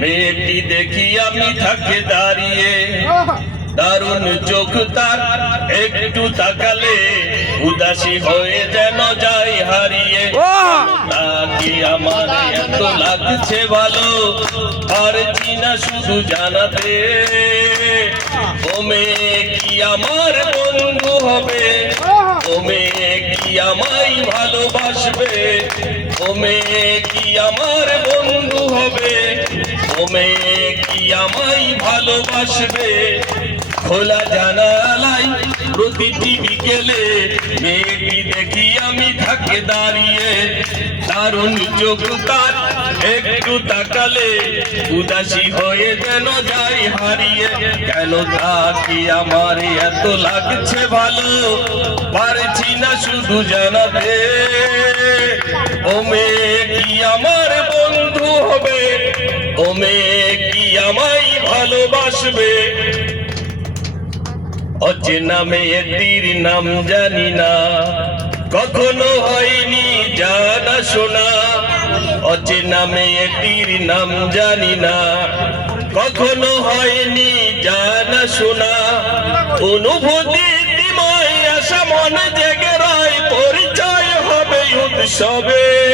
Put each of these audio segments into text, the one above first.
মেয়েটি দেখি আমি থাকে দাঁড়িয়ে। দারুণ চোখ তার একটু তাকালে উদাসী হয়ে যেন যায় হারিয়ে। তাকে আমার এত লাগছে ভালো? পারছি না শুধু জানাতে। ও মেয়ে কি আমার বন্ধু হবে? ও মেয়ে কি আমায় ভালোবাসবে? ও মেয়ে কি আমার বন্ধু হবে? ও মেয়ে কি আমায় ভালোবাসবে? খোলা জানালাই প্রতিটি বিকেলে মেয়েটি দেখি আমি থাকে দাঁড়িয়ে। দারুণ চোখ তার, একটু তাকালে উদাসী হয়ে যেন যাই হারিয়ে। কেন তাকি আমার এত লাগছে ভালো? পারছি না শুধু জানাতে। ও মেয়ে কি আমার বন্ধু হবে? ও মেয়ে কি আমায় ভালোবাসবে? অচেনা মেয়েটির নাম জানি না। কখনো হয়নি জানা শোনা। অচেনা মেয়েটির নাম জানি না। কখনো হয়নি জানা শোনা। অনুভূতি আশা মনে জেগে রয়, পরিচয় হবে উৎসবে।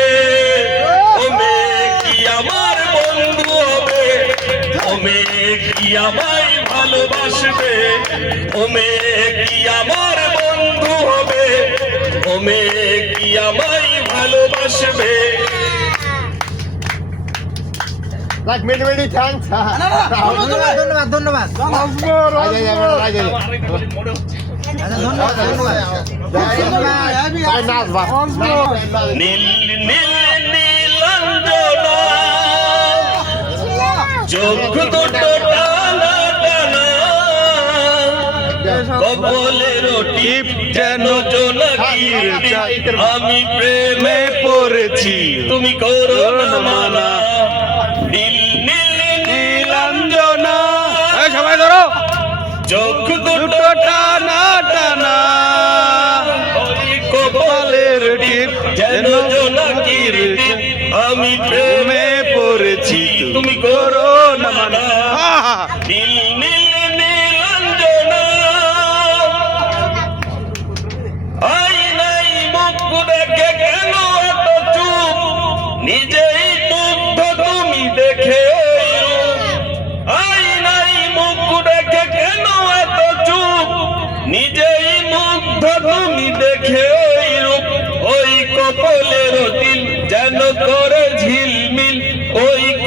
ও মেয়ে কি আমায় ভালোবাসবে? ও কি আমার বন্ধু হবে? কি আমায় ভালোবাসবে. ধন্যবাদ ধন্যবাদ ধন্যবাদ আচ্ছা, ধন্যবাদ ধন্যবাদ। নাচবা নীল নীল কপলের টিপ যেন জোনাকির আমি প্রেমে পড়েছি তুমি করো না মানা নীল নীল নীলাঞ্জনা। সবাই ধরো। চোখ দুটো টানা টানা। কপালের টিপ যেন জোনাকির আমি প্রেমে পড়েছি তুমি করো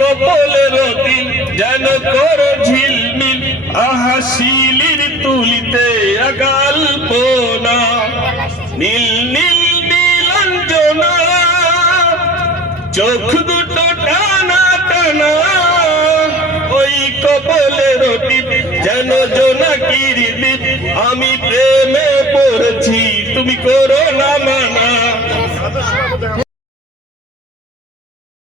কপলের দিল যেন করে ঝিলমিল, আহা শিলির তুলিতে নীল নীল নীলাঞ্জনা, চোখ দুটো টানা টানা। ওই কপলের টিপ যেন জোনাকির দ্বীপ আমি প্রেমে পড়েছি, তুমি মানা